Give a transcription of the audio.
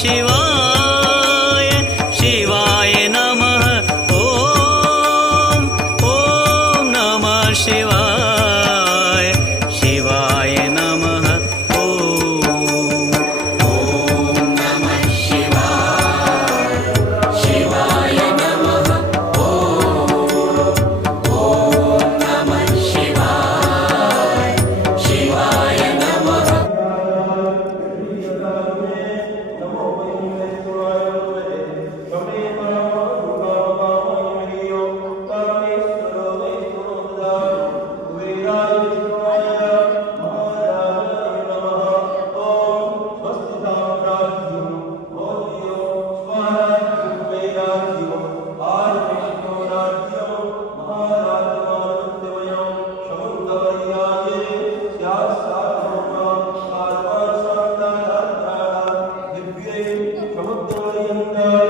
ಶಿವಾಯ ಶಿವಾಯ ನಮಃ ಓಂ ಓಂ ನಮಃ ಶಿವಾಯ ಶಿವಾಯ ನಮಃ ಓಂ ಓಂ ನಮಃ ಶಿವಾಯ ಶಿವಾಯ ನಮಃ ಓಂ ಓಂ ನಮಃ ಶಿವಾಯ ಶಿವಾಯ ನಮಃ Samudra